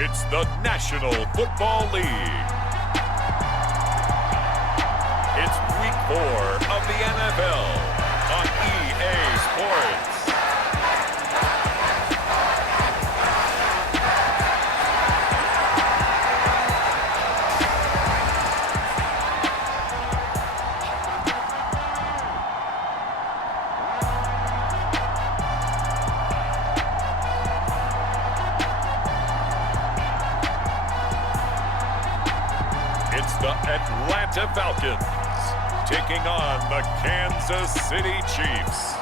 It's the National Football League. It's Week 4 of the NFL on EA Sports. It's the Atlanta Falcons taking on the Kansas City Chiefs.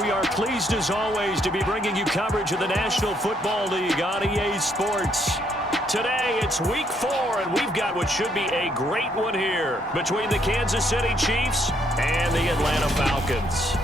We are pleased as always to be bringing you coverage of the National Football League on EA Sports. Today it's Week 4 and we've got what should be a great one here between the Kansas City Chiefs and the Atlanta Falcons.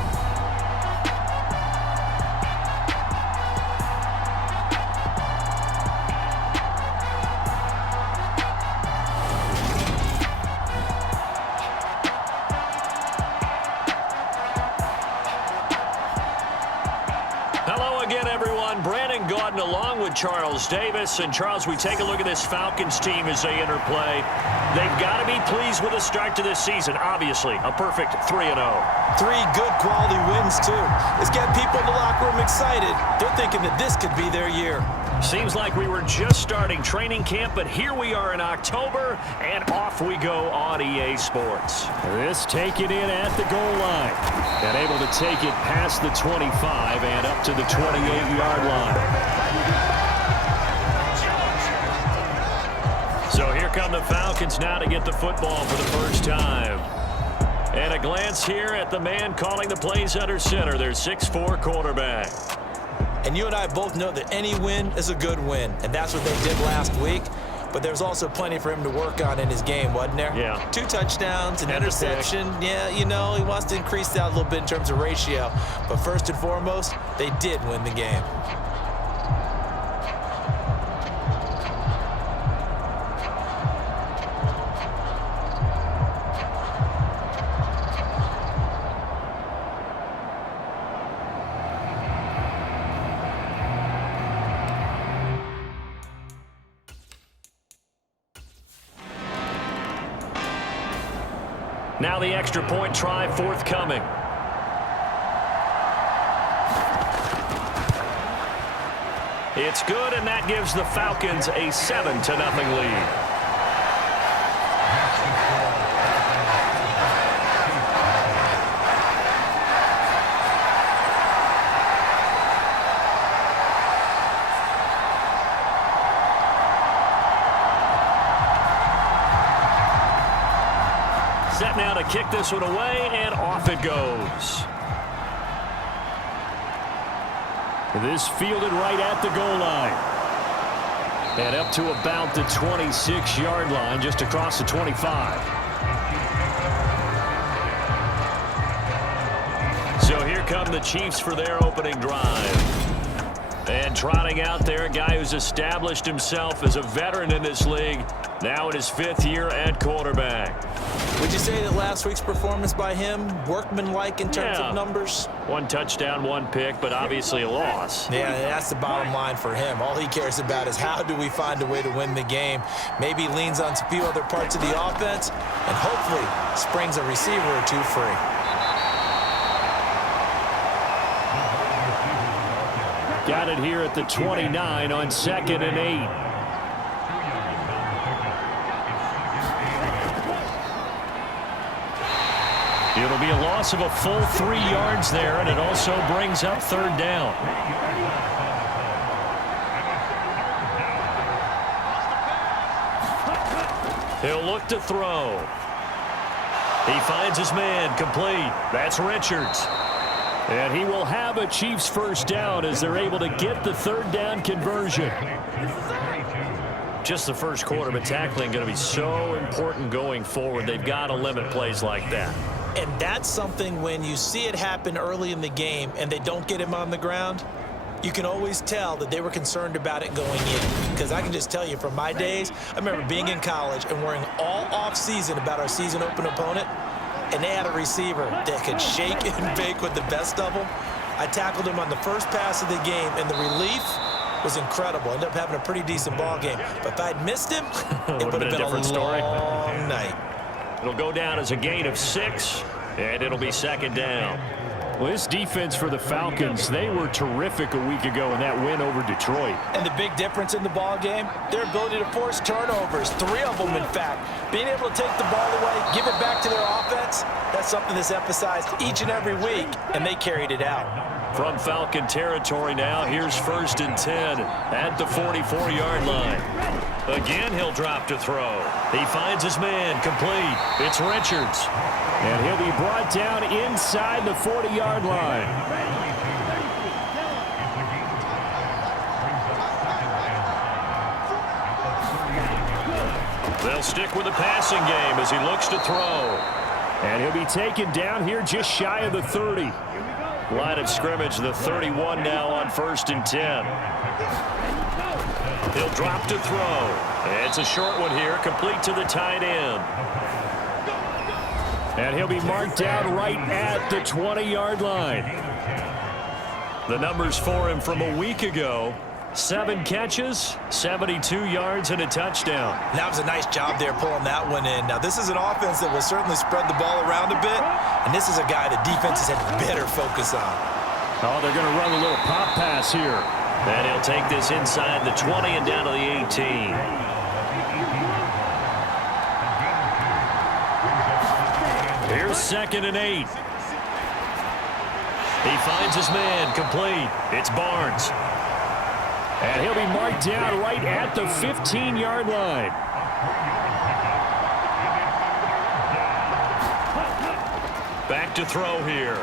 Along with Charles Davis. And Charles, we take a look at this Falcons team as they interplay. They've got to be pleased with the start to this season. Obviously, a perfect 3-0. 3 good quality wins, too. It's getting people in the locker room excited. They're thinking that this could be their year. Seems like we were just starting training camp, but here we are in October, and off we go on EA Sports. This taken in at the goal line, and able to take it past the 25 and up to the 28-yard line. So here come the Falcons now to get the football for the first time. And a glance here at the man calling the plays under center, their 6'4" quarterback. And you and I both know that any win is a good win, and that's what they did last week. But there's also plenty for him to work on in his game, wasn't there? Yeah. 2 touchdowns, an interception. Yeah, you know, he wants to increase that a little bit in terms of ratio. But first and foremost, they did win the game. Now the extra point try forthcoming. It's good, and that gives the Falcons a 7-0 lead. Set now to kick this one away, and off it goes. This fielded right at the goal line. And up to about the 26-yard line, just across the 25. So here come the Chiefs for their opening drive. And trotting out there, a guy who's established himself as a veteran in this league, now in his 5th year at quarterback. Would you say that last week's performance by him, workmanlike in terms of numbers? 1 touchdown, 1 pick, but obviously a loss. Yeah, that's the bottom line for him. All he cares about is how do we find a way to win the game. Maybe leans on a few other parts of the offense, and hopefully springs a receiver or 2 free. Got it here at the 29 on 2nd and 8. It'll be a loss of a full 3 yards there, and it also brings up 3rd down. He'll look to throw. He finds his man, complete. That's Richards. And he will have a Chiefs first down as they're able to get the 3rd down conversion. Just the first quarter, but tackling going to be so important going forward. They've got to limit plays like that. And that's something when you see it happen early in the game and they don't get him on the ground, you can always tell that they were concerned about it going in. Because I can just tell you from my days, I remember being in college and worrying all off-season about our season-open opponent, and they had a receiver that could shake and bake with the best of them. I tackled him on the first pass of the game, and the relief was incredible. Ended up having a pretty decent ball game. But if I'd missed him, it would have been a different story. Long night. It'll go down as a gain of 6, and it'll be second down. Well, this defense for the Falcons, they were terrific a week ago in that win over Detroit. And the big difference in the ball game, their ability to force turnovers, 3 of them, in fact. Being able to take the ball away, give it back to their offense, that's something that's emphasized each and every week, and they carried it out. From Falcon territory now, here's 1st and 10 at the 44-yard line. Again, he'll drop to throw. He finds his man, complete. It's Richards. And he'll be brought down inside the 40-yard line. They'll stick with the passing game as he looks to throw. And he'll be taken down here just shy of the 30. Line of scrimmage, the 31 now on 1st and 10. He'll drop to throw. It's a short one here, complete to the tight end. And he'll be marked down right at the 20-yard line. The numbers for him from a week ago: 7 catches, 72 yards, and a touchdown. That was a nice job there pulling that one in. Now, this is an offense that will certainly spread the ball around a bit, and this is a guy that defenses had better focus on. Oh, they're going to run a little pop pass here. And he'll take this inside the 20 and down to the 18. Here's 2nd and 8. He finds his man, complete. It's Barnes. And he'll be marked down right at the 15-yard line. Back to throw here.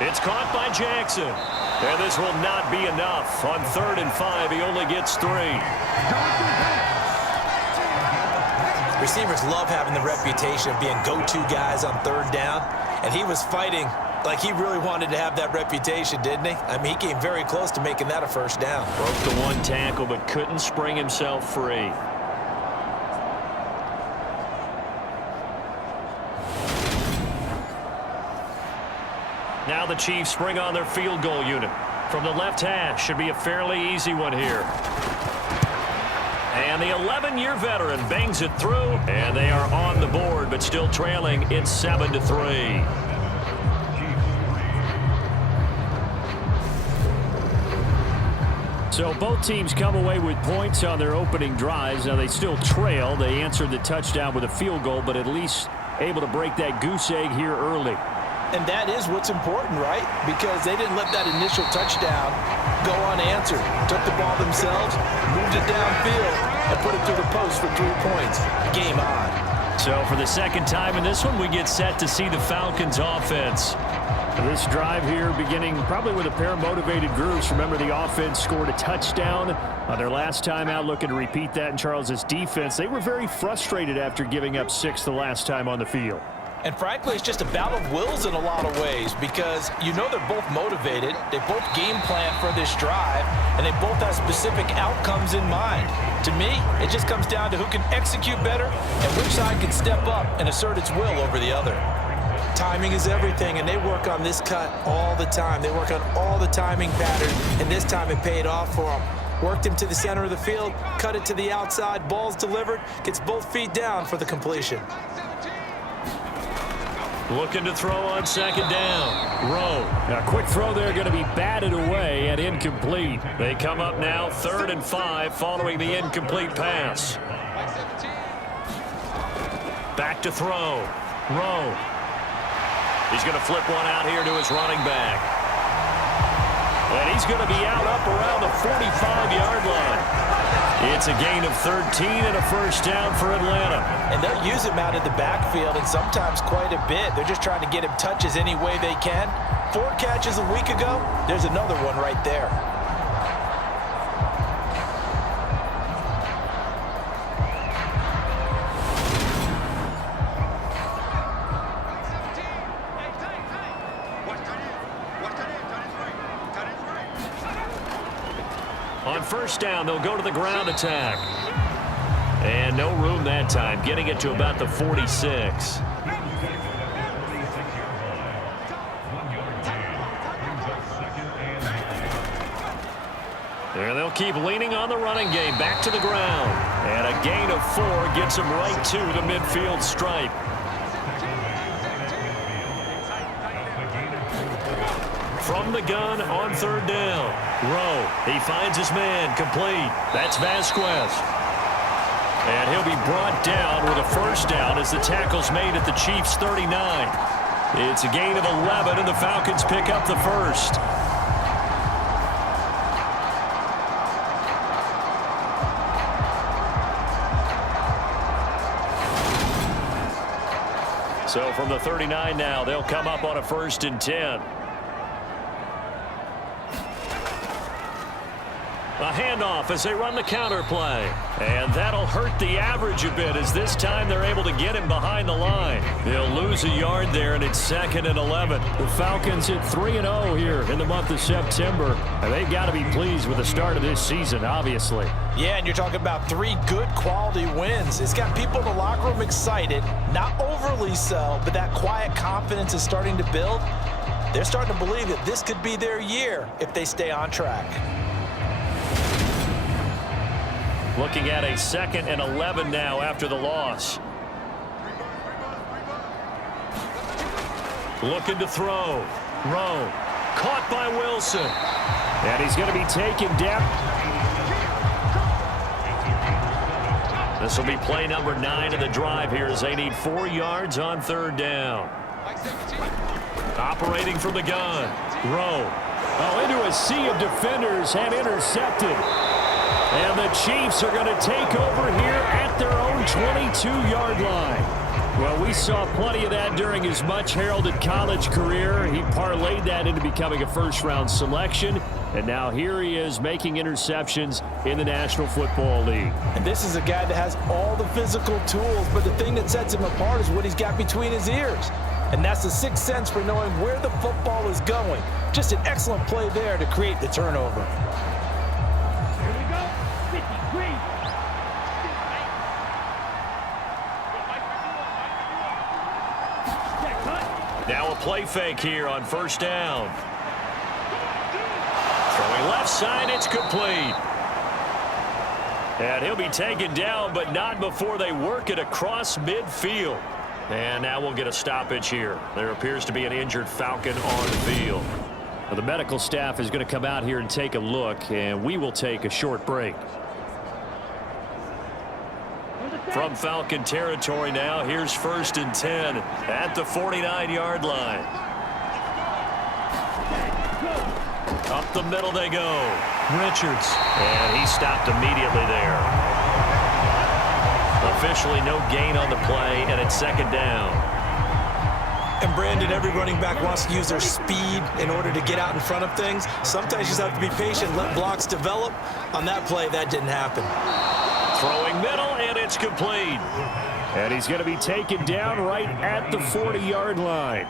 It's caught by Jackson. And this will not be enough. On 3rd and 5, he only gets 3. Receivers love having the reputation of being go-to guys on 3rd down, and he was fighting like he really wanted to have that reputation, didn't he? I mean, he came very close to making that a 1st down. Broke the 1 tackle, but couldn't spring himself free. Now the Chiefs spring on their field goal unit. From the left hash, should be a fairly easy one here. And the 11-year veteran bangs it through, and they are on the board, but still trailing. It's 7-3. So both teams come away with points on their opening drives. Now they still trail. They answered the touchdown with a field goal, but at least able to break that goose egg here early. And that is what's important, right? Because they didn't let that initial touchdown go unanswered. Took the ball themselves, moved it downfield, and put it through the post for 3 points. Game on. So for the 2nd time in this one, we get set to see the Falcons offense. This drive here beginning probably with a pair of motivated groups. Remember, the offense scored a touchdown on their last time out, looking to repeat that in Charles's defense. They were very frustrated after giving up 6 the last time on the field. And frankly, it's just a battle of wills in a lot of ways, because you know they're both motivated, they both game plan for this drive, and they both have specific outcomes in mind. To me, it just comes down to who can execute better and which side can step up and assert its will over the other. Timing is everything, and they work on this cut all the time. They work on all the timing patterns, and this time it paid off for them. Worked him to the center of the field, cut it to the outside, ball's delivered, gets both feet down for the completion. Looking to throw on 2nd down. Rowe. A quick throw there, going to be batted away and incomplete. They come up now 3rd and 5 following the incomplete pass. Back to throw. Rowe. He's going to flip one out here to his running back. And he's going to be out up around the 45-yard line. It's a gain of 13 and a 1st down for Atlanta. And they'll use him out in the backfield, and sometimes quite a bit. They're just trying to get him touches any way they can. 4 catches a week ago, there's another one right there. On 1st down, they'll go to the ground attack. And no room that time, getting it to about the 46. And they'll keep leaning on the running game back to the ground. And a gain of 4 gets them right to the midfield stripe. From the gun on third down. Rowe, he finds his man, complete. That's Vasquez. And he'll be brought down with a first down as the tackle's made at the Chiefs' 39. It's a gain of 11, and the Falcons pick up the first. So from the 39 now, they'll come up on a 1st and 10. A handoff as they run the counter play. And that'll hurt the average a bit as this time they're able to get him behind the line. They'll lose a yard there, and it's 2nd and 11. The Falcons hit 3-0 here in the month of September. And they've got to be pleased with the start of this season, obviously. Yeah, and you're talking about 3 good quality wins. It's got people in the locker room excited, not overly so, but that quiet confidence is starting to build. They're starting to believe that this could be their year if they stay on track. Looking at a 2nd and 11 now after the loss. Looking to throw. Rowe. Caught by Wilson. And he's going to be taken down. This will be play number 9 of the drive here as they need 4 yards on 3rd down. Operating from the gun. Rowe. Oh, into a sea of defenders and intercepted. And the Chiefs are going to take over here at their own 22-yard line. Well, we saw plenty of that during his much-heralded college career. He parlayed that into becoming a first-round selection. And now here he is making interceptions in the National Football League. And this is a guy that has all the physical tools, but the thing that sets him apart is what he's got between his ears. And that's the sixth sense for knowing where the football is going. Just an excellent play there to create the turnover. Now a play fake here on 1st down. Throwing left side, it's complete. And he'll be taken down, but not before they work it across midfield. And now we'll get a stoppage here. There appears to be an injured Falcon on the field. Well, the medical staff is going to come out here and take a look, and we will take a short break. From Falcon territory now, here's 1st and 10 at the 49-yard line. Up the middle they go. Richards. And he stopped immediately there. Officially no gain on the play, and it's 2nd down. And Brandon, every running back wants to use their speed in order to get out in front of things. Sometimes you just have to be patient, let blocks develop. On that play, that didn't happen. Throwing middle, and it's complete. And he's going to be taken down right at the 40-yard line.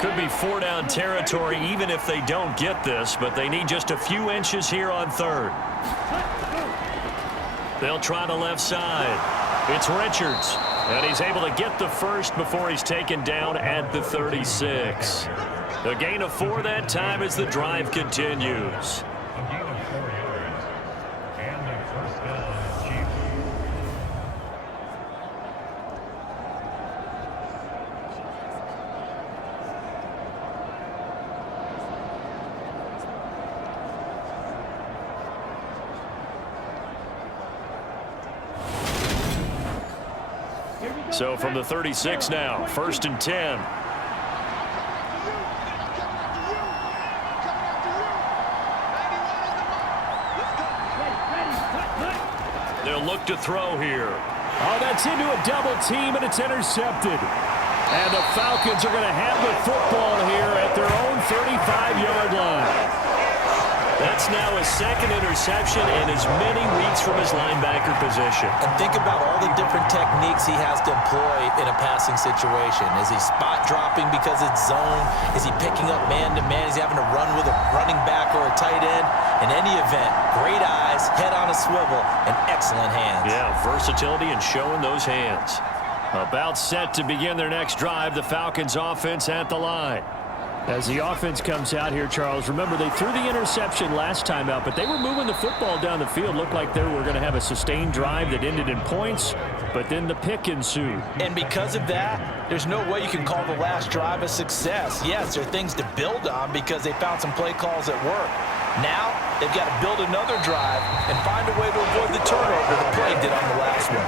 Could be 4-down territory even if they don't get this, but they need just a few inches here on 3rd. They'll try the left side. It's Richards. And he's able to get the first before he's taken down at the 36. A gain of 4 that time as the drive continues. So from the 36 now, 1st and 10. They'll look to throw here. Oh, that's into a double team, and it's intercepted. And the Falcons are going to have the football here at their own 35-yard line. That's now his 2nd interception in as many weeks from his linebacker position. And think about all the different techniques he has to employ in a passing situation. Is he spot dropping because it's zone? Is he picking up man-to-man? Is he having to run with a running back or a tight end? In any event, great eyes, head on a swivel, and excellent hands. Yeah, versatility and showing those hands. About set to begin their next drive, the Falcons offense at the line. As the offense comes out here, Charles, remember they threw the interception last time out, but they were moving the football down the field. Looked like they were going to have a sustained drive that ended in points, but then the pick ensued. And because of that, there's no way you can call the last drive a success. Yes, there are things to build on because they found some play calls that work. Now, they've got to build another drive and find a way to avoid the turnover the play did on the last one.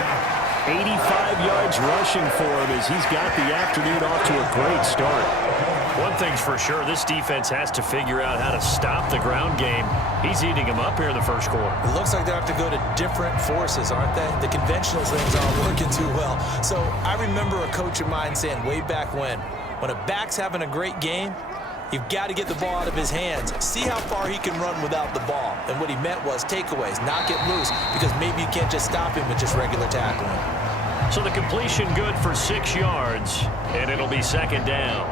85 yards rushing for him as he's got the afternoon off to a great start. One thing's for sure, this defense has to figure out how to stop the ground game. He's eating them up here in the first quarter. It looks like they have to go to different forces, aren't they? The conventional things aren't working too well. So I remember a coach of mine saying way back when a back's having a great game, you've got to get the ball out of his hands. See how far he can run without the ball. And what he meant was takeaways, knock it loose, because maybe you can't just stop him with just regular tackling. So the completion good for 6 yards, and it'll be second down.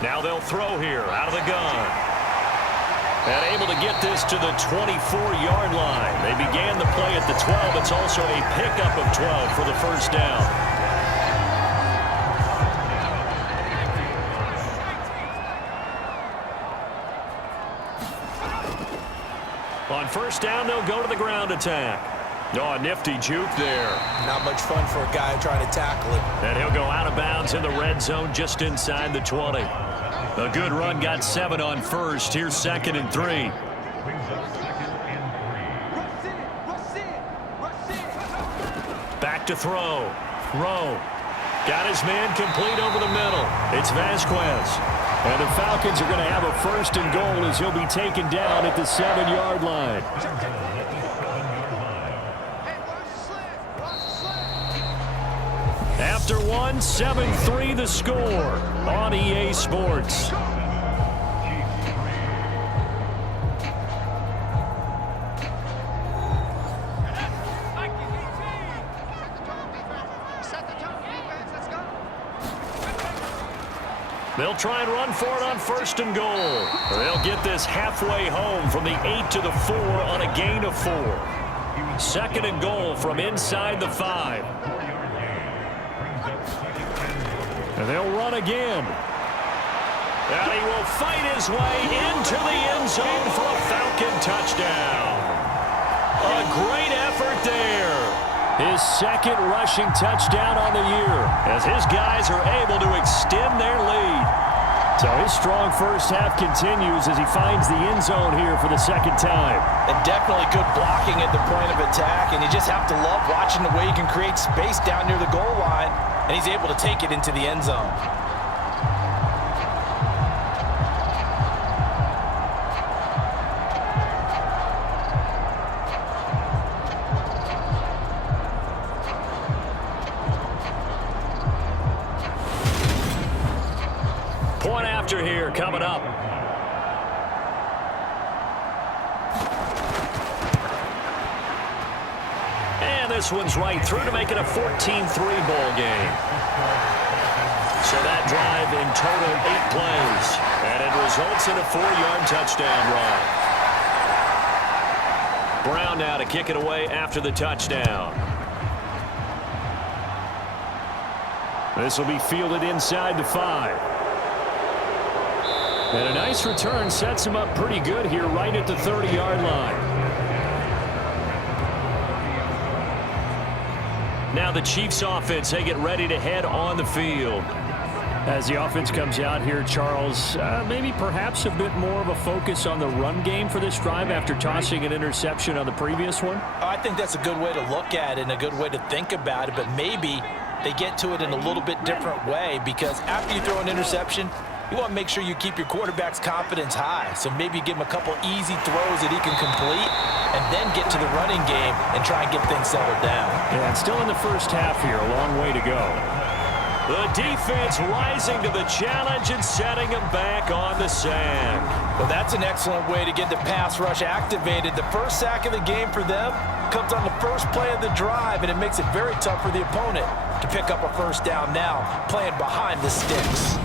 Now they'll throw here out of the gun. And able to get this to the 24-yard line. They began the play at the 12. It's also a pickup of 12 for the first down. On first down, they'll go to the ground attack. Oh, a nifty juke there. Not much fun for a guy trying to tackle it. And he'll go out of bounds in the red zone just inside the 20. A good run, got 7 on first. Here's 2nd and 3. Back to throw. Got his man complete over the middle. It's Vasquez. And the Falcons are going to have a 1st and goal as he'll be taken down at the 7-yard line. After one, 7-3 the score on EA Sports. They'll try and run for it on 1st and goal. They'll get this halfway home from the 8 to the 4 on a gain of 4. 2nd and goal from inside the 5. And they'll run again. And he will fight his way into the end zone for a Falcon touchdown. A great effort there. His 2nd rushing touchdown on the year as his guys are able to extend their lead. So his strong first half continues as he finds the end zone here for the 2nd time. And definitely good blocking at the point of attack, and you just have to love watching the way he can create space down near the goal line, and he's able to take it into the end zone. Point after here coming up. And this one's right through to make it a 14-3 ball game. So that drive in total 8 plays. And it results in a 4-yard touchdown run. Brown now to kick it away after the touchdown. This will be fielded inside the 5. And a nice return sets him up pretty good here right at the 30-yard line. Now the Chiefs offense, they get ready to head on the field. As the offense comes out here, Charles, maybe perhaps a bit more of a focus on the run game for this drive after tossing an interception on the previous one? I think that's a good way to look at it and a good way to think about it, but maybe they get to it in a little bit different way because after you throw an interception, you want to make sure you keep your quarterback's confidence high. So maybe give him a couple easy throws that he can complete and then get to the running game and try and get things settled down. Yeah, it's still in the first half here. A long way to go. The defense rising to the challenge and setting him back on the sack. Well, that's an excellent way to get the pass rush activated. The first sack of the game for them comes on the first play of the drive, and it makes it very tough for the opponent to pick up a first down now, playing behind the sticks.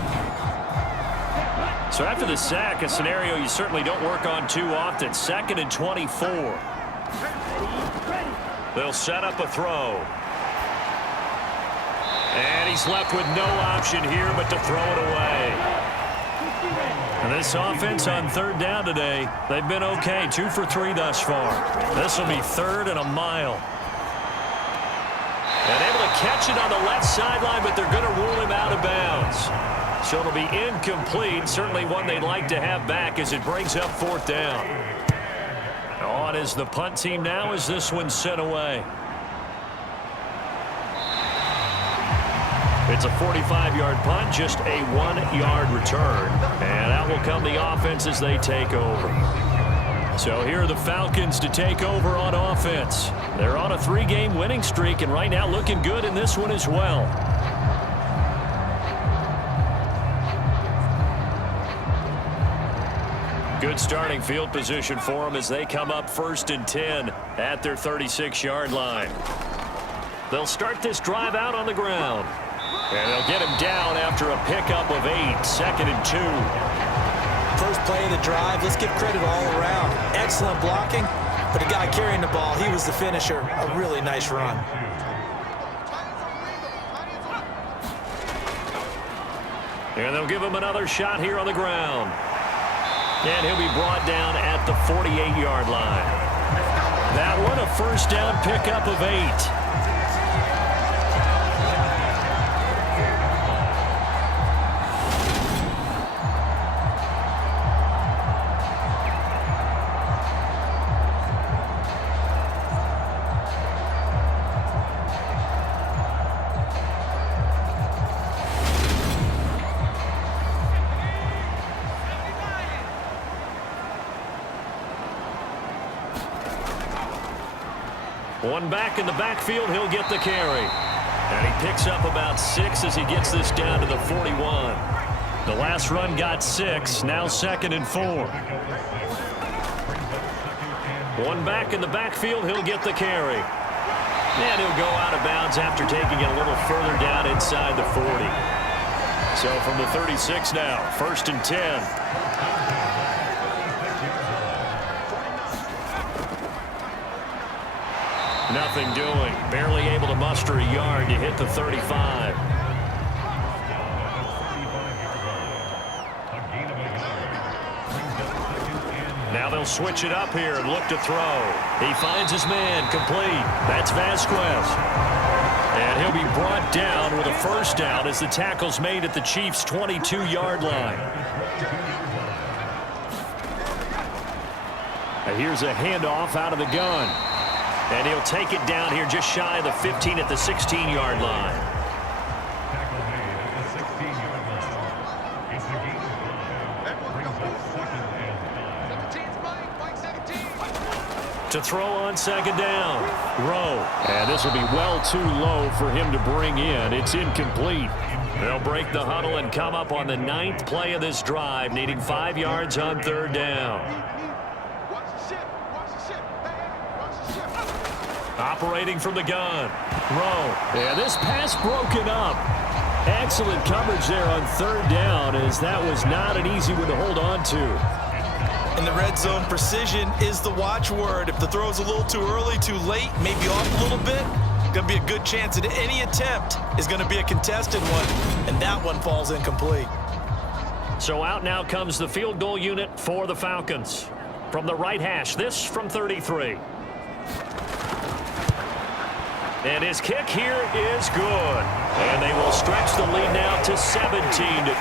So after the sack, a scenario you certainly don't work on too often. 2nd and 24. They'll set up a throw. And he's left with no option here but to throw it away. And this offense on 3rd down today, they've been okay. 2 for 3 thus far. This will be 3rd and a mile. And able to catch it on the left sideline, but they're going to rule him out of bounds. So it'll be incomplete. Certainly one they'd like to have back as it brings up 4th down. On is the punt team now as this one's sent away. It's a 45-yard punt, just a 1-yard return. And out will come the offense as they take over. So here are the Falcons to take over on offense. They're on a 3-game winning streak, and right now looking good in this one as well. Good starting field position for them as they come up 1st and 10 at their 36-yard line. They'll start this drive out on the ground. And they'll get him down after a pickup of 8, 2nd and 2. First play of the drive, let's give credit all around. Excellent blocking, but the guy carrying the ball, he was the finisher. A really nice run. And they'll give him another shot here on the ground. And he'll be brought down at the 48-yard line. That one, a first down pickup of 8. One back in the backfield, he'll get the carry. And he picks up about 6 as he gets this down to the 41. The last run got 6, now 2nd and 4. One back in the backfield, he'll get the carry. And he'll go out of bounds after taking it a little further down inside the 40. So from the 36 now, 1st and 10. Nothing doing. Barely able to muster a yard to hit the 35. Now they'll switch it up here and look to throw. He finds his man complete. That's Vasquez. And he'll be brought down with a first down as the tackle's made at the Chiefs' 22-yard line. And here's a handoff out of the gun. And he'll take it down here just shy of the 15 at the 16-yard line. To throw on 2nd down. Rowe. And this will be well too low for him to bring in. It's incomplete. They'll break the huddle and come up on the 9th play of this drive, needing 5 yards on 3rd down. Operating from the gun. Rowe. Yeah, this pass broken up. Excellent coverage there on 3rd down, as that was not an easy one to hold on to. In the red zone, precision is the watchword. If the throw's a little too early, too late, maybe off a little bit, going to be a good chance that any attempt is going to be a contested one, and that one falls incomplete. So out now comes the field goal unit for the Falcons. From the right hash, this from 33. And his kick here is good. And they will stretch the lead now to 17-3.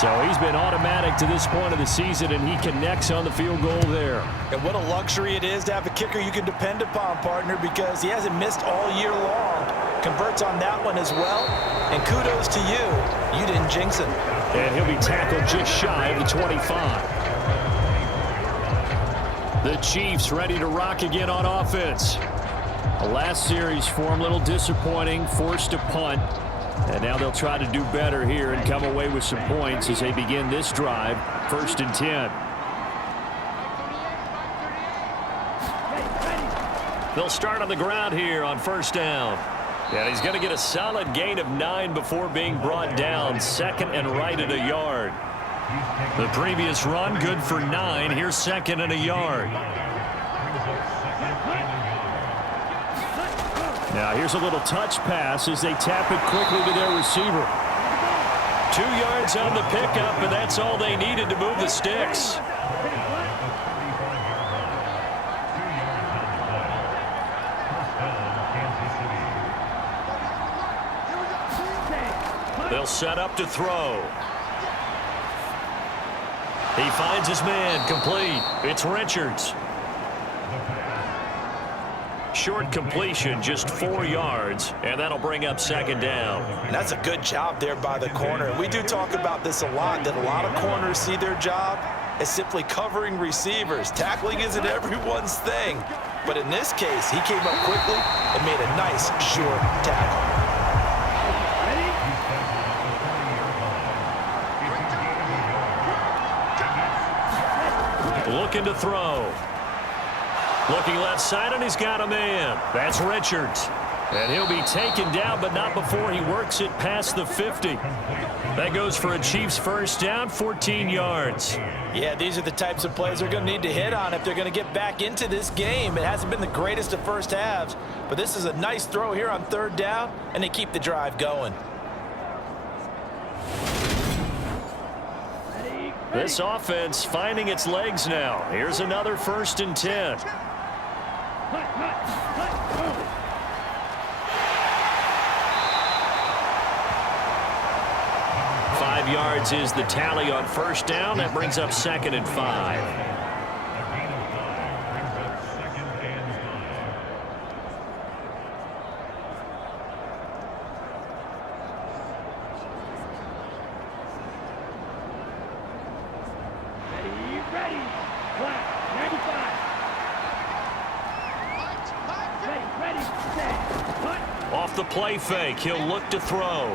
So he's been automatic to this point of the season, and he connects on the field goal there. And what a luxury it is to have a kicker you can depend upon, partner, because he hasn't missed all year long. Converts on that one as well. And kudos to you. You didn't jinx him. And he'll be tackled just shy of the 25. The Chiefs ready to rock again on offense. The last series for them, a little disappointing, forced a punt. And now they'll try to do better here and come away with some points as they begin this drive, 1st and 10. They'll start on the ground here on 1st down. And he's going to get a solid gain of 9 before being brought down, 2nd and right at a yard. The previous run, good for 9. Here's 2nd and a yard. Now here's a little touch pass as they tap it quickly to their receiver. 2 yards on the pickup, and that's all they needed to move the sticks. They'll set up to throw. He finds his man, complete. It's Richards. Short completion, just 4 yards, and that'll bring up 2nd down. And that's a good job there by the corner. We do talk about this a lot, that a lot of corners see their job as simply covering receivers. Tackling isn't everyone's thing. But in this case, he came up quickly and made a nice, short tackle. Looking to throw. Looking left side, and he's got a man. That's Richards. And he'll be taken down, but not before he works it past the 50. That goes for a Chiefs 1st down, 14 yards. Yeah, these are the types of plays they're going to need to hit on if they're going to get back into this game. It hasn't been the greatest of first halves, but this is a nice throw here on 3rd down, and they keep the drive going. This offense finding its legs now. Here's another 1st and 10. 5 yards is the tally on 1st down. That brings up 2nd and 5. Off the play fake, he'll look to throw.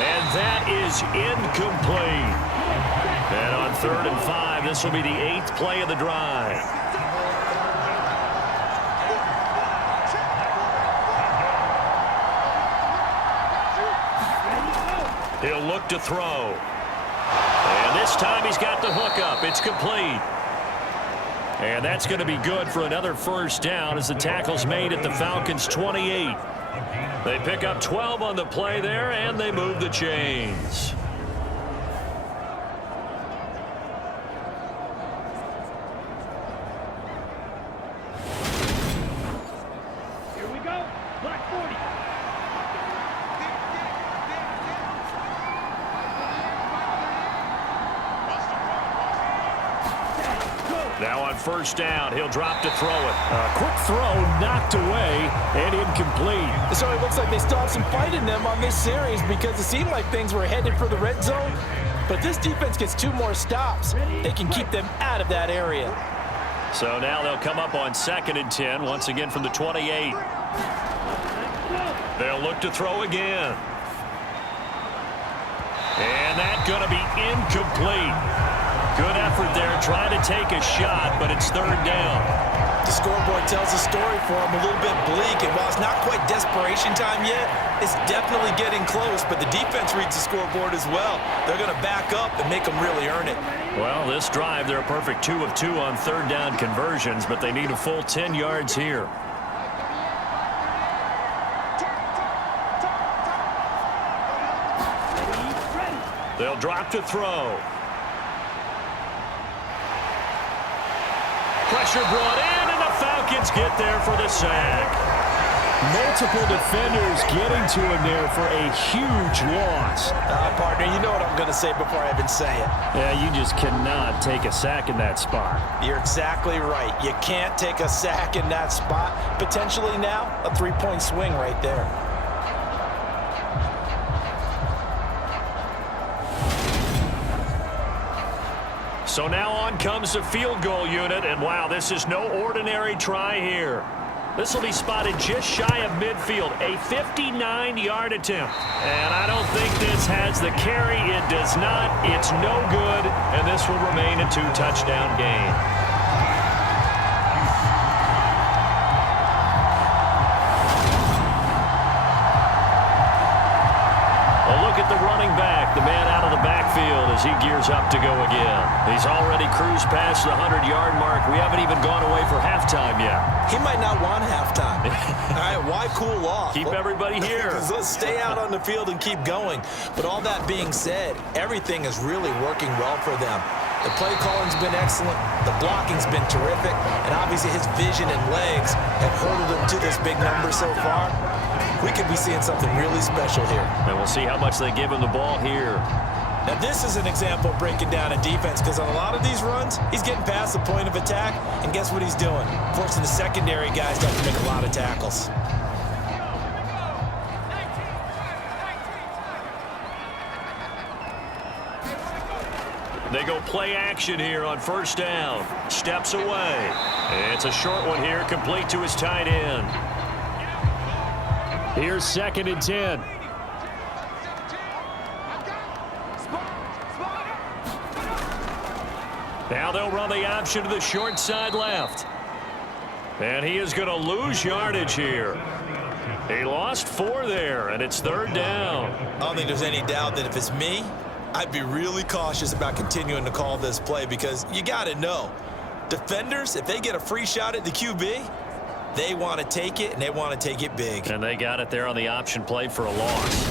And that is incomplete. And on 3rd and 5, this will be the 8th play of the drive. He'll look to throw. And this time he's got the hook up. It's complete. And that's going to be good for another 1st down as the tackle's made at the Falcons' 28. They pick up 12 on the play there, and they move the chains. Here we go. Black 40. Now on 1st down, he'll drop to throw it. A quick throw knocked away and incomplete. So it looks like they still have some fight in them on this series because it seemed like things were headed for the red zone. But if this defense gets 2 more stops, they can keep them out of that area. So now they'll come up on 2nd and 10, once again from the 28. They'll look to throw again. And that's going to be incomplete. Good effort there, trying to take a shot, but it's 3rd down. The scoreboard tells a story for them, a little bit bleak, and while it's not quite desperation time yet, it's definitely getting close, but the defense reads the scoreboard as well. They're going to back up and make them really earn it. Well, this drive, they're a perfect 2 of 2 on 3rd down conversions, but they need a full 10 yards here. They'll drop to throw. Pressure brought in, and the Falcons get there for the sack. Multiple defenders getting to him there for a huge loss. Partner, you know what I'm going to say before I even say it. Yeah, you just cannot take a sack in that spot. You're exactly right. You can't take a sack in that spot. Potentially now, a 3-point swing right there. So now on comes the field goal unit, and wow, this is no ordinary try here. This will be spotted just shy of midfield, a 59-yard attempt. And I don't think this has the carry. It does not. It's no good, and this will remain a 2-touchdown game. A look at the running back, the man out of the backfield as he gears up to go again. He's already cruised past the 100-yard mark. We haven't even gone away for halftime yet. He might not want halftime. All right, why cool off? Keep everybody here. Let's stay out on the field and keep going. But all that being said, everything is really working well for them. The play calling's been excellent. The blocking's been terrific. And obviously his vision and legs have hurdled him to this big number so far. We could be seeing something really special here. And we'll see how much they give him the ball here. Now, this is an example of breaking down a defense, because on a lot of these runs, he's getting past the point of attack, and guess what he's doing? Forcing the secondary guys to have to make a lot of tackles. They go play action here on first down. Steps away. It's a short one here, complete to his tight end. Here's 2nd and 10. Now they'll run the option to the short side left. And he is going to lose yardage here. He lost 4 there, and it's 3rd down. I don't think there's any doubt that if it's me, I'd be really cautious about continuing to call this play, because you got to know, defenders, if they get a free shot at the QB, they want to take it, and they want to take it big. And they got it there on the option play for a loss.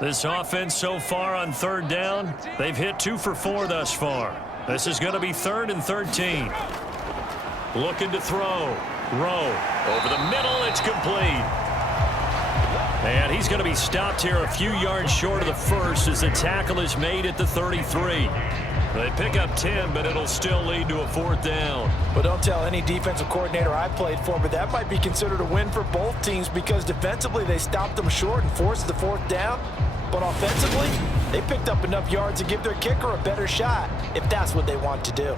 This offense so far on 3rd down, they've hit 2 for 4 thus far. This is going to be 3rd and 13. Looking to throw. Rowe over the middle. It's complete. And he's going to be stopped here a few yards short of the first as the tackle is made at the 33. They pick up 10, but it'll still lead to a 4th down. But don't tell any defensive coordinator I played for, but that might be considered a win for both teams, because defensively they stopped them short and forced the 4th down. But offensively, they picked up enough yards to give their kicker a better shot, if that's what they want to do.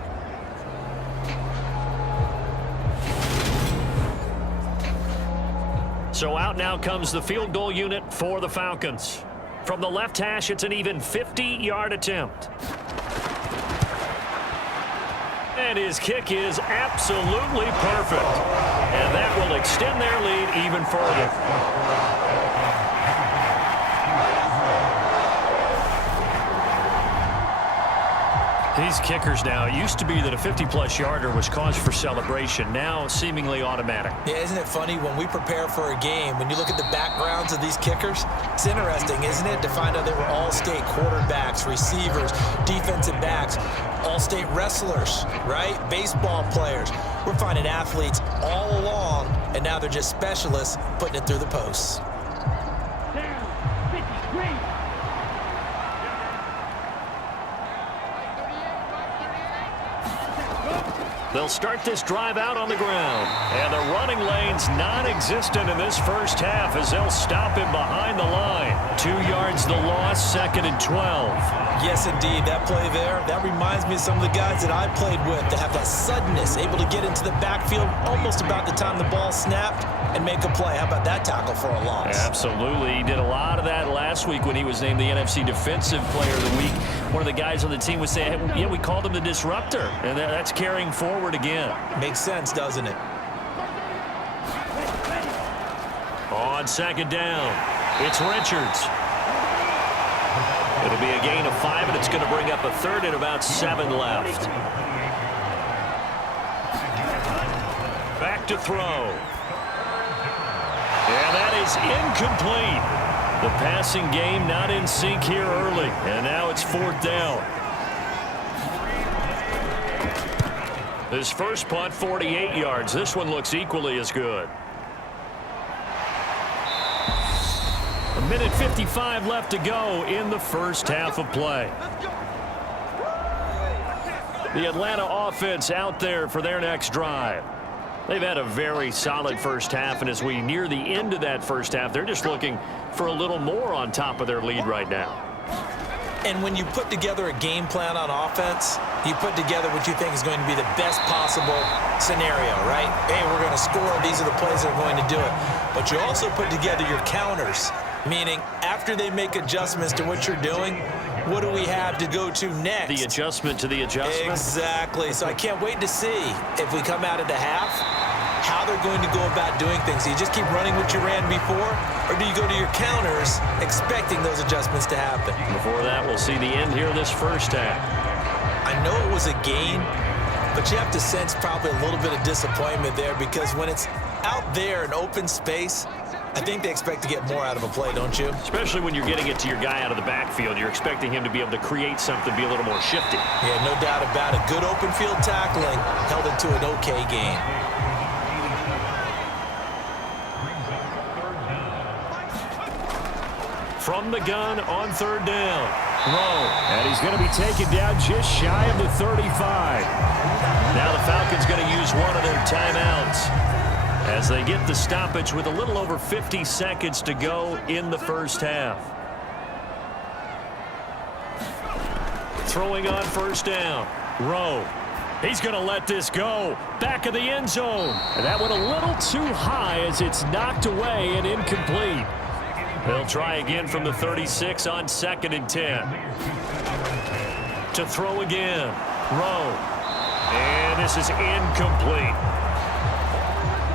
So out now comes the field goal unit for the Falcons. From the left hash, it's an even 50-yard attempt. And his kick is absolutely perfect. And that will extend their lead even further. These kickers now, it used to be that a 50-plus yarder was cause for celebration. Now seemingly automatic. Yeah, isn't it funny when we prepare for a game, when you look at the backgrounds of these kickers, it's interesting, isn't it, to find out they were all-state quarterbacks, receivers, defensive backs, all-state wrestlers, right? Baseball players. We're finding athletes all along, and now they're just specialists putting it through the posts. They'll start this drive out on the ground. And the running lane's non-existent in this first half as they'll stop him behind the line. 2 yards the loss, 2nd and 12. Yes, indeed. That play there, that reminds me of some of the guys that I played with that have that suddenness, able to get into the backfield almost about the time the ball snapped and make a play. How about that tackle for a loss? Absolutely. He did a lot of that last week when he was named the NFC Defensive Player of the Week. One of the guys on the team was saying, hey, yeah, we called him the disruptor. And that's carrying forward again. Makes sense, doesn't it? On 2nd down, it's Richards. It'll be a gain of 5, and it's going to bring up a 3rd and about 7 left. Back to throw. And that is incomplete. The passing game not in sync here early, and now it's 4th down. His first punt, 48 yards. This one looks equally as good. A minute 55 left to go in the first half of play. The Atlanta offense out there for their next drive. They've had a very solid first half, and as we near the end of that first half, they're just looking for a little more on top of their lead right now. And when you put together a game plan on offense, you put together what you think is going to be the best possible scenario, right? Hey, we're going to score. These are the plays that are going to do it. But you also put together your counters, meaning after they make adjustments to what you're doing, what do we have to go to next? The adjustment to the adjustment? Exactly. So I can't wait to see if we come out of the half, how they're going to go about doing things. Do you just keep running what you ran before, or do you go to your counters expecting those adjustments to happen? Before that, we'll see the end here this first half. I know it was a gain, but you have to sense probably a little bit of disappointment there because when it's out there in open space, I think they expect to get more out of a play, don't you? Especially when you're getting it to your guy out of the backfield. You're expecting him to be able to create something, be a little more shifty. Yeah, no doubt about it. Good open field tackling held it to an okay gain. From the gun on third down. Rowe. And he's going to be taken down just shy of the 35. Now the Falcons going to use one of their timeouts as they get the stoppage with a little over 50 seconds to go in the first half. Throwing on first down. Rowe. He's going to let this go. Back of the end zone. And that went a little too high as it's knocked away and incomplete. They'll try again from the 36 on 2nd and 10. To throw again. Rowe. And this is incomplete.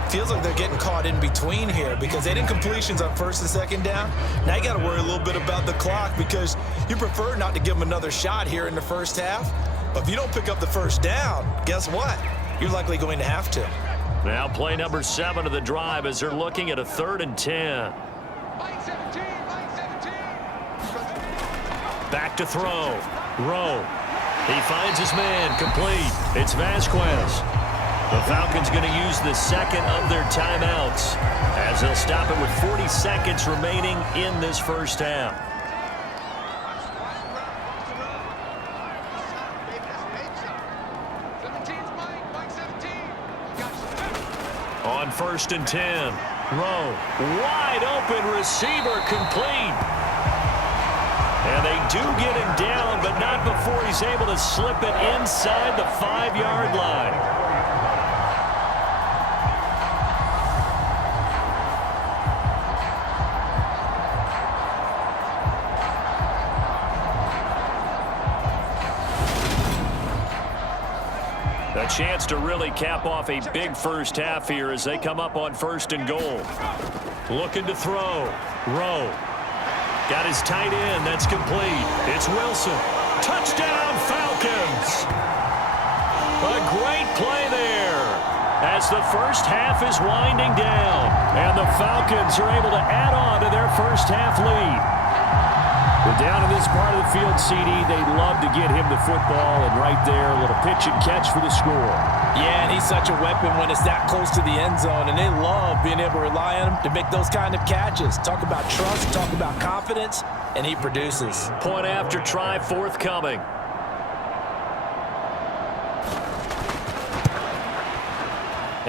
Feels like they're getting caught in between here because they didn't completions on 1st and 2nd down. Now you got to worry a little bit about the clock because you prefer not to give them another shot here in the first half. But if you don't pick up the first down, guess what? You're likely going to have to. Now play number 7 of the drive as they're looking at a 3rd and 10. Back to throw. Rowe. He finds his man. Complete. It's Vasquez. The Falcons going to use the second of their timeouts as they'll stop it with 40 seconds remaining in this first half. On 1st and 10. Rowe. Wide open receiver complete. And they do get him down, but not before he's able to slip it inside the 5-yard line. A chance to really cap off a big first half here as they come up on 1st and goal. Looking to throw. Rowe. Got his tight end. That's complete. It's Wilson. Touchdown, Falcons. A great play there as the first half is winding down. And the Falcons are able to add on to their first half lead. But down in this part of the field, CD, they love to get him the football. And right there, a little pitch and catch for the score. Yeah, and he's such a weapon when it's that close to the end zone. And they love being able to rely on him to make those kind of catches. Talk about trust, talk about confidence, and he produces. Point after try forthcoming.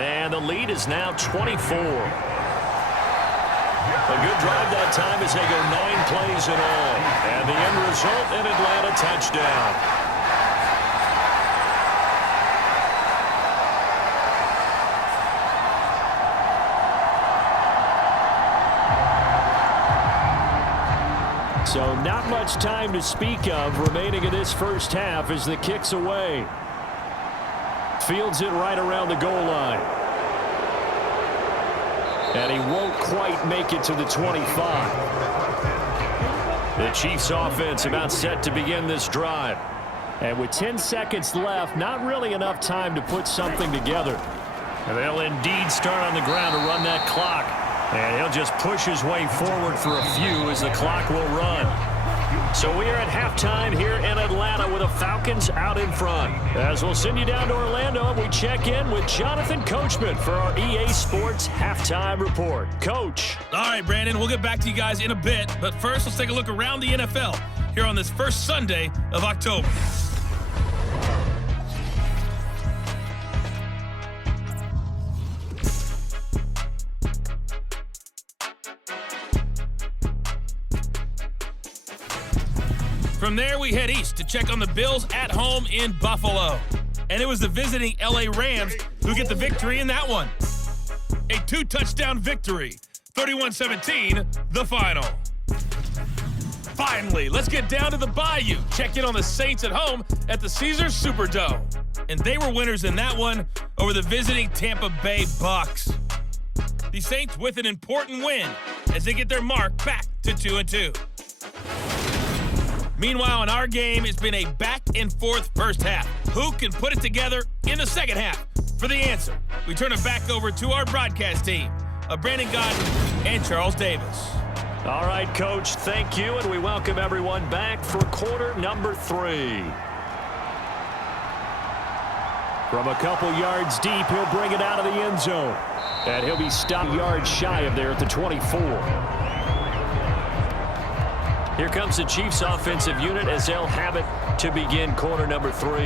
And the lead is now 24. A good drive that time as they go 9 plays in all. And the end result, an Atlanta touchdown. So not much time to speak of remaining in this first half as the kick's away. Fields it right around the goal line. And he won't quite make it to the 25. The Chiefs offense about set to begin this drive. And with 10 seconds left, not really enough time to put something together. And they'll indeed start on the ground to run that clock. And he'll just push his way forward for a few as the clock will run. So we are at halftime here in Atlanta with the Falcons out in front. As we'll send you down to Orlando, we check in with Jonathan Coachman for our EA Sports Halftime Report. Coach. All right, Brandon, we'll get back to you guys in a bit. But first, let's take a look around the NFL here on this first Sunday of October. From there, we head east to check on the Bills at home in Buffalo. And it was the visiting LA Rams who get the victory in that one. A 2-touchdown victory. 31-17, the final. Finally, let's get down to the Bayou. Check in on the Saints at home at the Caesars Superdome. And they were winners in that one over the visiting Tampa Bay Bucks. The Saints with an important win as they get their mark back to 2-2. Meanwhile, in our game, it's been a back-and-forth first half. Who can put it together in the second half? For the answer, we turn it back over to our broadcast team of Brandon Godden and Charles Davis. All right, Coach, thank you, and we welcome everyone back for quarter number 3. From a couple yards deep, he'll bring it out of the end zone. And he'll be stopped yards shy of there at the 24. Here comes the Chiefs offensive unit as they'll have it to begin quarter number 3.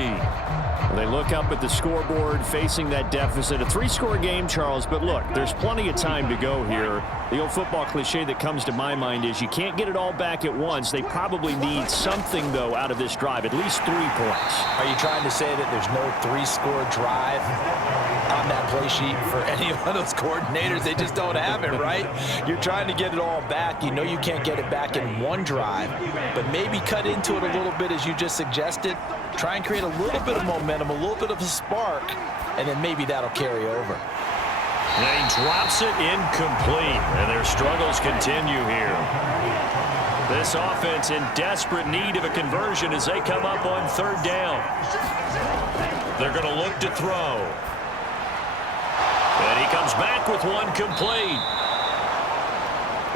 They look up at the scoreboard facing that deficit. A 3-score game, Charles, but look, there's plenty of time to go here. The old football cliche that comes to my mind is you can't get it all back at once. They probably need something, though, out of this drive, at least 3 points. Are you trying to say that there's no 3-score drive on that play sheet for any one of those coordinators? They just don't have it, right? You're trying to get it all back. You know you can't get it back in one drive, but maybe cut into it a little bit as you just suggested. Try and create a little bit of momentum, a little bit of a spark, and then maybe that'll carry over. And he drops it incomplete, and their struggles continue here. This offense in desperate need of a conversion as they come up on 3rd down. They're going to look to throw. And he comes back with one complete.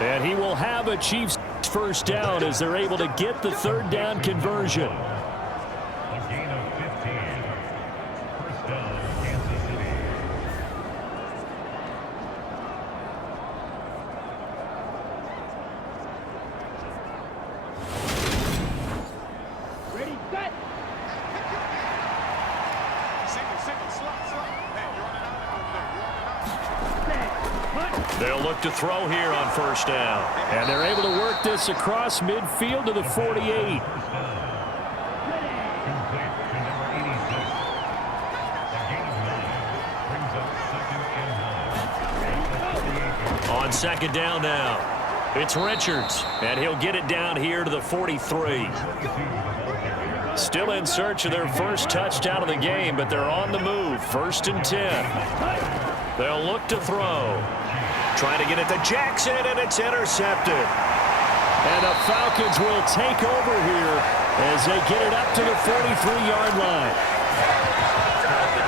And he will have a Chiefs first down as they're able to get the 3rd down conversion. They'll look to throw here on 1st down. And they're able to work this across midfield to the 48. On 2nd down now, it's Richards, and he'll get it down here to the 43. Still in search of their first touchdown of the game, but they're on the move. 1st and 10. They'll look to throw. Trying to get it to Jackson, and it's intercepted. And the Falcons will take over here as they get it up to the 43-yard line.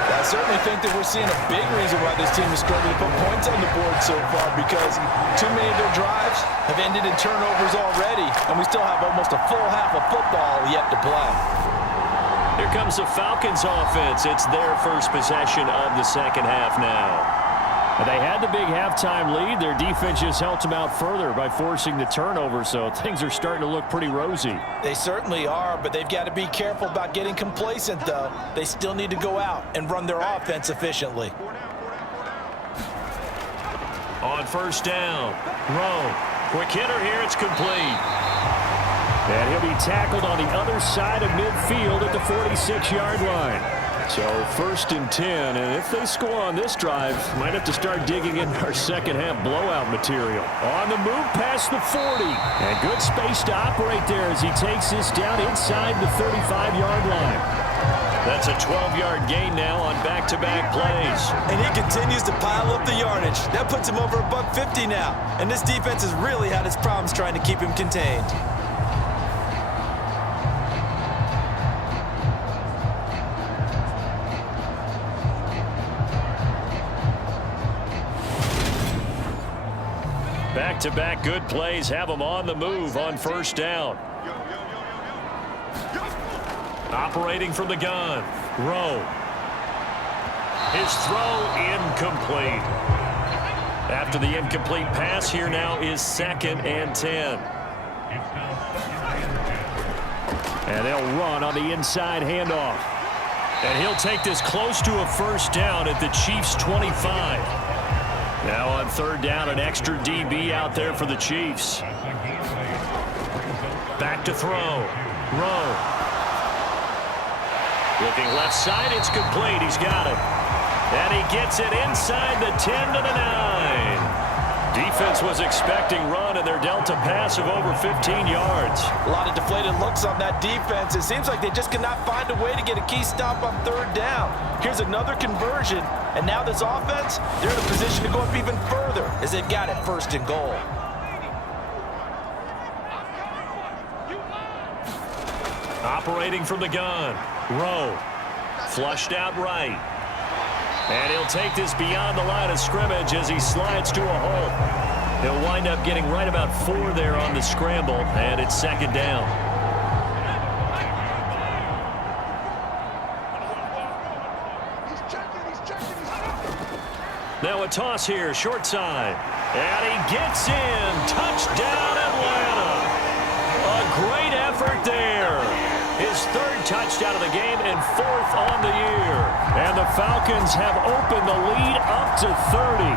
I certainly think that we're seeing a big reason why this team is struggling to put points on the board so far, because too many of their drives have ended in turnovers already, and we still have almost a full half of football yet to play. Here comes the Falcons offense. It's their first possession of the second half now. They had the big halftime lead. Their defense just helped them out further by forcing the turnover, so things are starting to look pretty rosy. They certainly are, but they've got to be careful about getting complacent, though. They still need to go out and run their offense efficiently. On 1st down, Rowe. Quick hitter here, it's complete. And he'll be tackled on the other side of midfield at the 46-yard line. So 1st and 10, and if they score on this drive, might have to start digging in our second half blowout material. On the move past the 40, and good space to operate there as he takes this down inside the 35-yard line. That's a 12-yard gain now on back-to-back plays. And he continues to pile up the yardage. That puts him over $150 now, and this defense has really had its problems trying to keep him contained. Back-to-back good plays have them on the move on 1st down. Operating from the gun, Rowe. His throw incomplete. After the incomplete pass, here now is 2nd and 10. And they'll run on the inside handoff. And he'll take this close to a 1st down at the Chiefs' 25. Now on 3rd down, an extra DB out there for the Chiefs. Back to throw. Rowe. Looking left side, it's complete. He's got it. And he gets it inside the 10 to the 9. Defense was expecting run, and they're dealt a pass of over 15 yards. A lot of deflated looks on that defense. It seems like they just cannot find a way to get a key stop on third down. Here's another conversion, and now this offense, they're in a position to go up even further as they've got it first and goal. Operating from the gun. Rowe. Flushed out right. And he'll take this beyond the line of scrimmage as he slides to a hole. He'll wind up getting right about 4 there on the scramble, and it's second down. Now a toss here, short side. And he gets in. Touchdown, Atlanta. A great effort there. His third touchdown of the game and 4th on the year. And the Falcons have opened the lead up to 30.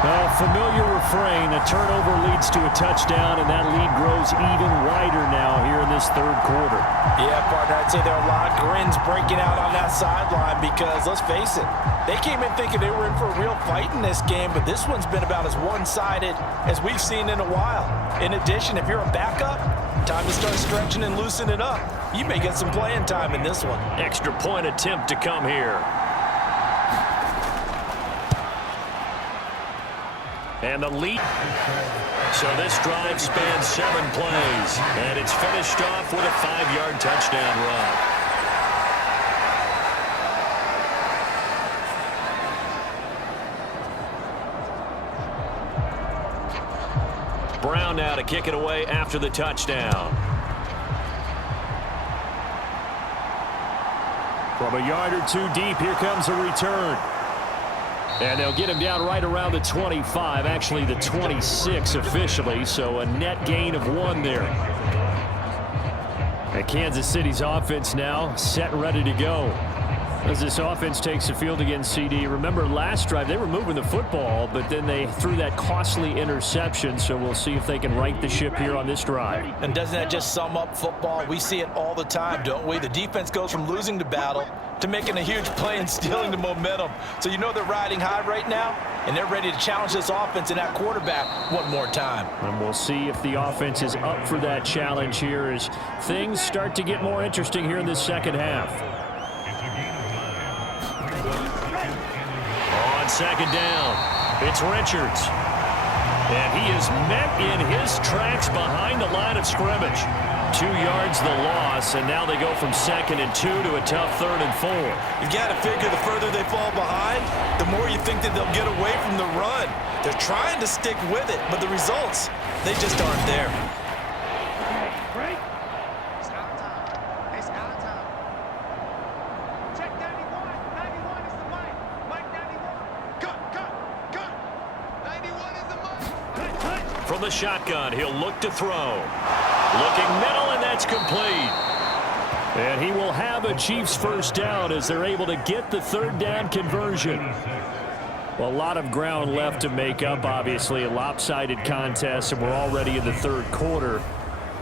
A familiar refrain, a turnover leads to a touchdown, and that lead grows even wider now here in this third quarter. Yeah, partner, I'd say there are a lot of grins breaking out on that sideline because, let's face it, they came in thinking they were in for a real fight in this game, but this one's been about as one-sided as we've seen in a while. In addition, if you're a backup, time to start stretching and loosening up. You may get some playing time in this one. Extra point attempt to come here. And the lead. So this drive spans 7 plays. And it's finished off with a 5-yard touchdown run. Brown now to kick it away after the touchdown. From a yard or 2 deep, here comes a return. And they'll get him down right around the 25, actually the 26 officially, so a net gain of 1 there. And Kansas City's offense now set and ready to go. As this offense takes the field against CD, remember last drive they were moving the football, but then they threw that costly interception, so we'll see if they can right the ship here on this drive. And doesn't that just sum up football? We see it all the time, don't we? The defense goes from losing the battle to making a huge play and stealing the momentum. So you know they're riding high right now, and they're ready to challenge this offense and that quarterback one more time. And we'll see if the offense is up for that challenge here as things start to get more interesting here in this second half. On second down, it's Richards. And he is met in his tracks behind the line of scrimmage. 2 yards the loss, and now they go from 2nd and 2 to a tough 3rd and 4. You've got to figure the further they fall behind, the more you think that they'll get away from the run. They're trying to stick with it, but the results, they just aren't there. From the shotgun, he'll look to throw. Looking middle, and that's complete. And he will have a Chiefs first down as they're able to get the 3rd down conversion. Well, a lot of ground left to make up, obviously. A lopsided contest, and we're already in the 3rd quarter.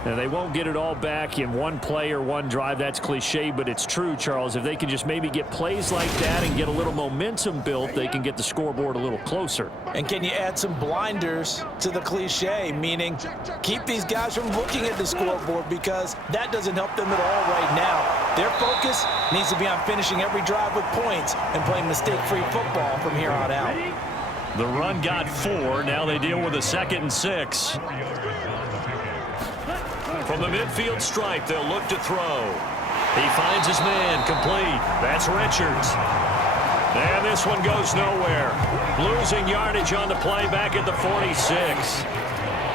And they won't get it all back in one play or one drive. That's cliche, but it's true, Charles. If they can just maybe get plays like that and get a little momentum built, they can get the scoreboard a little closer. And can you add some blinders to the cliche, meaning keep these guys from looking at the scoreboard because that doesn't help them at all right now. Their focus needs to be on finishing every drive with points and playing mistake-free football from here on out. The run got 4. Now they deal with a 2nd and 6. From the midfield stripe, they'll look to throw. He finds his man, complete. That's Richards. And this one goes nowhere. Losing yardage on the play back at the 46.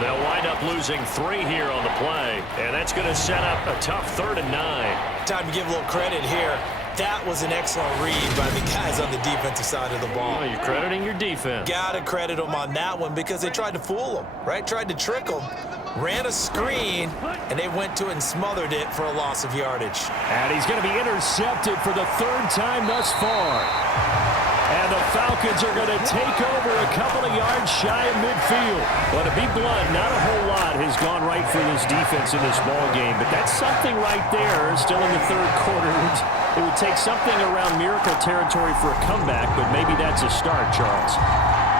They'll wind up losing 3 here on the play, and that's going to set up a tough 3rd and 9. Time to give a little credit here. That was an excellent read by the guys on the defensive side of the ball. Well, you're crediting your defense. Got to credit them on that one because they tried to fool them, right? Tried to trick them. Ran a screen, and they went to it and smothered it for a loss of yardage. And he's going to be intercepted for the 3rd time thus far. And the Falcons are going to take over a couple of yards shy of midfield. But to be blunt, not a whole lot has gone right for this defense in this ball game. But that's something right there, still in the third quarter. It would take something around miracle territory for a comeback, but maybe that's a start, Charles.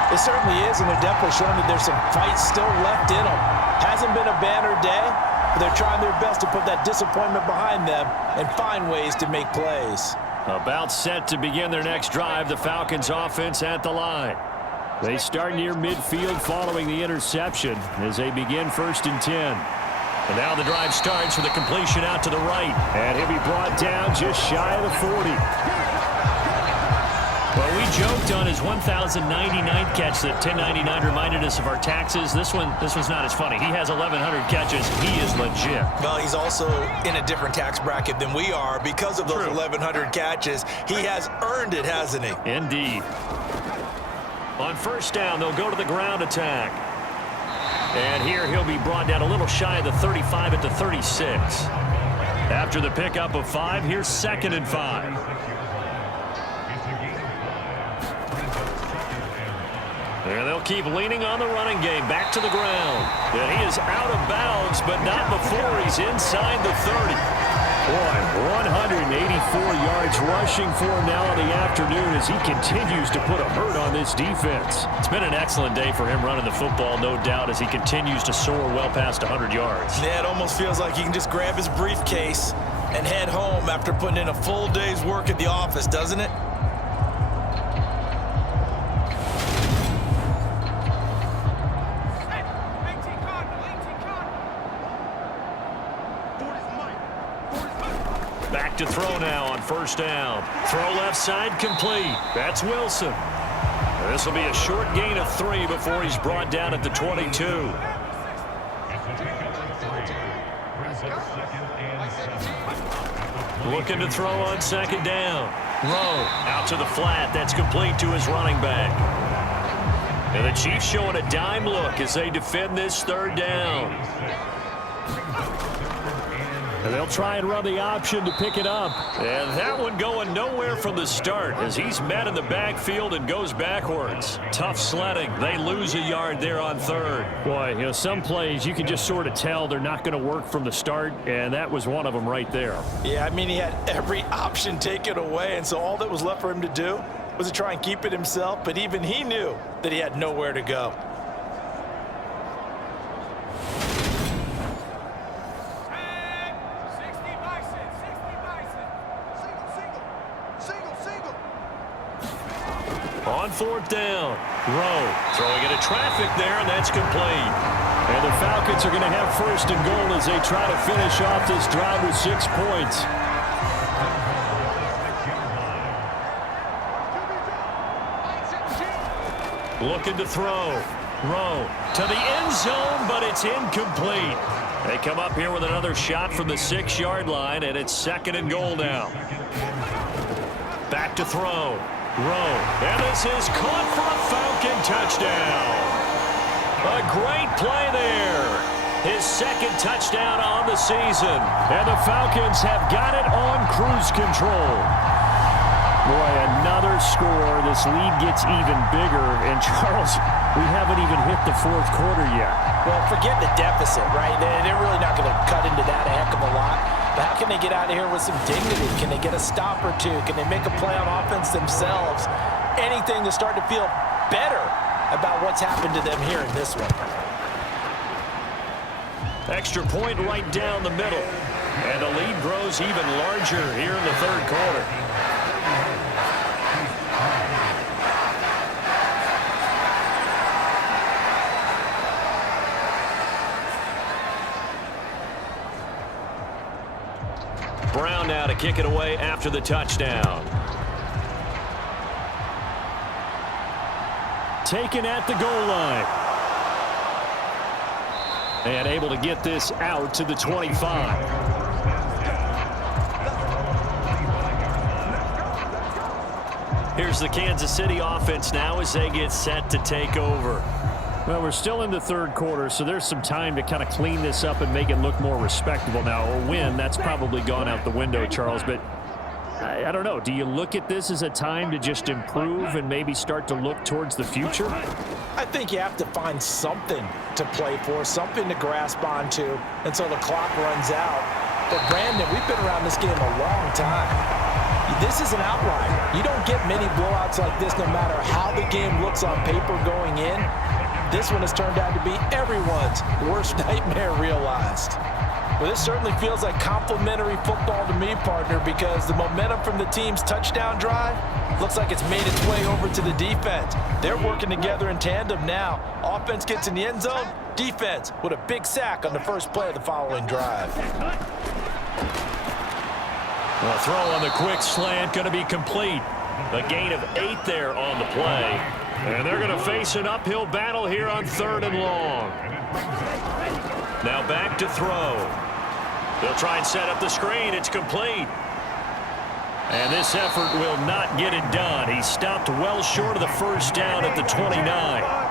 It certainly is, and they're definitely showing that there's some fight still left in them. Hasn't been a banner day, but they're trying their best to put that disappointment behind them and find ways to make plays. About set to begin their next drive, the Falcons offense at the line. They start near midfield following the interception as they begin 1st and 10. And now the drive starts with a completion out to the right. And he'll be brought down just shy of the 40. Well, we joked on his 1,099th catch that 1099 reminded us of our taxes. This one's not as funny. He has 1,100 catches. He is legit. Well, he's also in a different tax bracket than we are because of those 1,100 catches. He has earned it, hasn't he? Indeed. On 1st down, they'll go to the ground attack. And here he'll be brought down a little shy of the 35 at the 36. After the pickup of 5, here's 2nd and 5. And they'll keep leaning on the running game. Back to the ground. And he is out of bounds, but not before he's inside the 30. Boy, 184 yards rushing for him now in the afternoon as he continues to put a hurt on this defense. It's been an excellent day for him running the football, no doubt, as he continues to soar well past 100 yards. Yeah, it almost feels like he can just grab his briefcase and head home after putting in a full day's work at the office, doesn't it? Back to throw now on 1st down. Throw left side complete. That's Wilson. This will be a short gain of 3 before he's brought down at the 22. Looking to throw on 2nd down. Rowe out to the flat. That's complete to his running back. And the Chiefs showing a dime look as they defend this 3rd down. And they'll try and run the option to pick it up. And that one going nowhere from the start as he's met in the backfield and goes backwards. Tough sledding. They lose a yard there on 3rd. Boy, some plays you can just sort of tell they're not going to work from the start, and that was one of them right there. Yeah, I mean, he had every option taken away, and so all that was left for him to do was to try and keep it himself, but even he knew that he had nowhere to go. On 4th down, Rowe throwing into traffic there, and that's complete. And the Falcons are going to have 1st and goal as they try to finish off this drive with 6 points. Looking to throw. Rowe to the end zone, but it's incomplete. They come up here with another shot from the 6-yard line, and it's 2nd and goal now. Back to throw. Rowe, and this is caught for a Falcon touchdown. A great play there. His 2nd touchdown on the season. And the Falcons have got it on cruise control. Boy, another score. This lead gets even bigger. And, Charles, we haven't even hit the 4th quarter yet. Well, forget the deficit, right? They're really not going to cut into that a heck of a lot. But how can they get out of here with some dignity? Can they get a stop or 2? Can they make a play on offense themselves? Anything to start to feel better about what's happened to them here in this one. Extra point right down the middle. And the lead grows even larger here in the 3rd quarter. Brown now to kick it away after the touchdown. Taken at the goal line. And able to get this out to the 25. Here's the Kansas City offense now as they get set to take over. Well, we're still in the 3rd quarter, so there's some time to kind of clean this up and make it look more respectable. Now, a win, that's probably gone out the window, Charles, but I don't know. Do you look at this as a time to just improve and maybe start to look towards the future? I think you have to find something to play for, something to grasp onto until the clock runs out. But, Brandon, we've been around this game a long time. This is an outlier. You don't get many blowouts like this no matter how the game looks on paper going in. This one has turned out to be everyone's worst nightmare realized. Well, this certainly feels like complimentary football to me, partner, because the momentum from the team's touchdown drive looks like it's made its way over to the defense. They're working together in tandem now. Offense gets in the end zone, defense with a big sack on the first play of the following drive. A throw on the quick slant going to be complete. A gain of 8 there on the play. And they're going to face an uphill battle here on 3rd and long. Now back to throw. They'll try and set up the screen. It's complete. And this effort will not get it done. He stopped well short of the first down at the 29.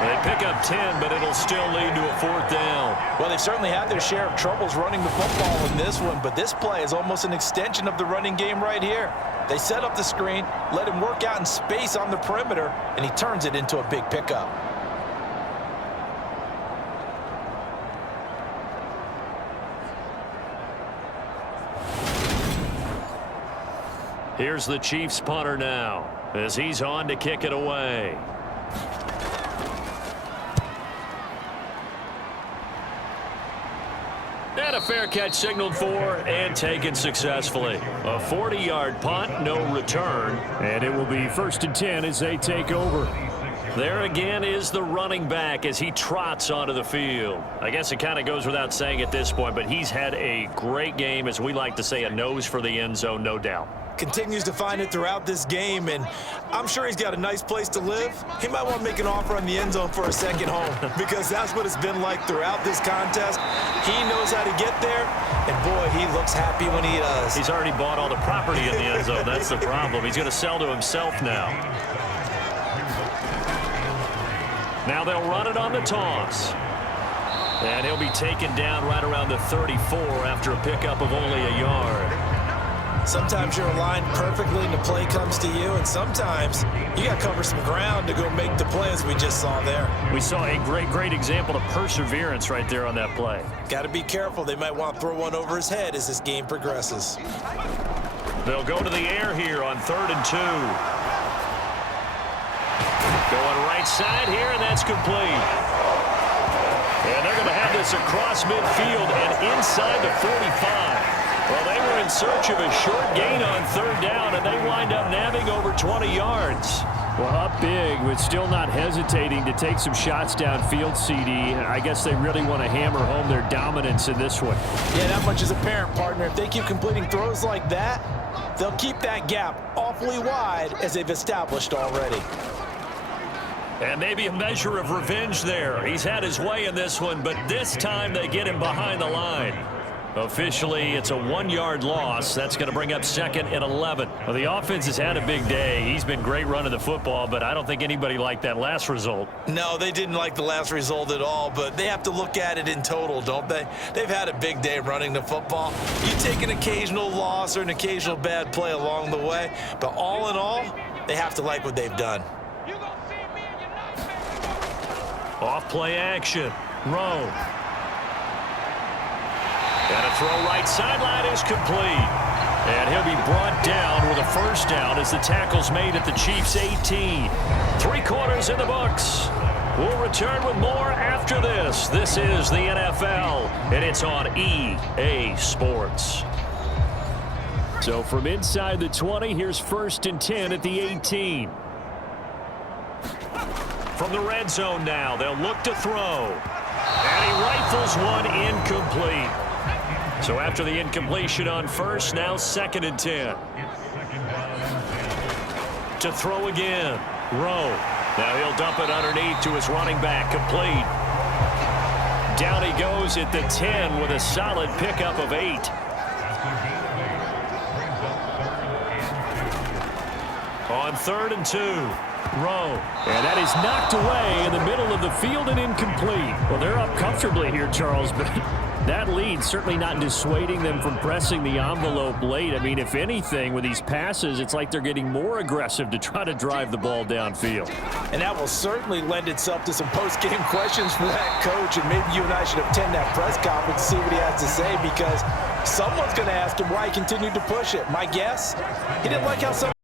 They pick up 10, but it'll still lead to a 4th down. Well, they've certainly had their share of troubles running the football in this one, but this play is almost an extension of the running game right here. They set up the screen, let him work out in space on the perimeter, and he turns it into a big pickup. Here's the Chiefs punter now as he's on to kick it away. And a fair catch signaled for and taken successfully. A 40-yard punt, no return. And it will be 1st and 10 as they take over. There again is the running back as he trots onto the field. I guess it kind of goes without saying at this point, but he's had a great game, as we like to say, a nose for the end zone, no doubt. Continues to find it throughout this game, and I'm sure he's got a nice place to live. He might want to make an offer on the end zone for a second home because that's what it's been like throughout this contest. He knows how to get there, and boy, he looks happy when he does. He's already bought all the property in the end zone. That's the problem. He's going to sell to himself now. Now they'll run it on the toss. And he'll be taken down right around the 34 after a pickup of only a yard. Sometimes you're aligned perfectly and the play comes to you, and sometimes you got to cover some ground to go make the play, as we just saw there. We saw a great example of perseverance right there on that play. Got to be careful. They might want to throw one over his head as this game progresses. They'll go to the air here on 3rd and 2. Going right side here, and that's complete. And they're going to have this across midfield and inside the 45. Well, they were in search of a short gain on 3rd down, and they wind up nabbing over 20 yards. Well, up big, but still not hesitating to take some shots downfield, CD. I guess they really want to hammer home their dominance in this one. Yeah, that much is apparent, partner. If they keep completing throws like that, they'll keep that gap awfully wide as they've established already. And maybe a measure of revenge there. He's had his way in this one, but this time they get him behind the line. Officially, it's a 1-yard loss. That's going to bring up 2nd and 11. Well, the offense has had a big day. He's been great running the football, but I don't think anybody liked that last result. No, they didn't like the last result at all, but they have to look at it in total, don't they? They've had a big day running the football. You take an occasional loss or an occasional bad play along the way, but all in all, they have to like what they've done. Off play action. Rowe. And a throw right sideline is complete. And he'll be brought down with a 1st down as the tackle's made at the Chiefs' 18. 3 quarters in the books. We'll return with more after this. This is the NFL, and it's on EA Sports. So from inside the 20, here's 1st and 10 at the 18. From the red zone now, they'll look to throw. And he rifles one incomplete. So after the incompletion on 1st, now 2nd and 10. To throw again. Rowe. Now he'll dump it underneath to his running back. Complete. Down he goes at the 10 with a solid pickup of 8. On 3rd and 2. Rowe. And that is knocked away in the middle of the field and incomplete. Well, they're up comfortably here, Charles, but that lead certainly not dissuading them from pressing the envelope late. I mean, if anything, with these passes, it's like they're getting more aggressive to try to drive the ball downfield. And that will certainly lend itself to some post-game questions for that coach, and maybe you and I should attend that press conference to see what he has to say, because someone's going to ask him why he continued to push it. My guess, he didn't like how some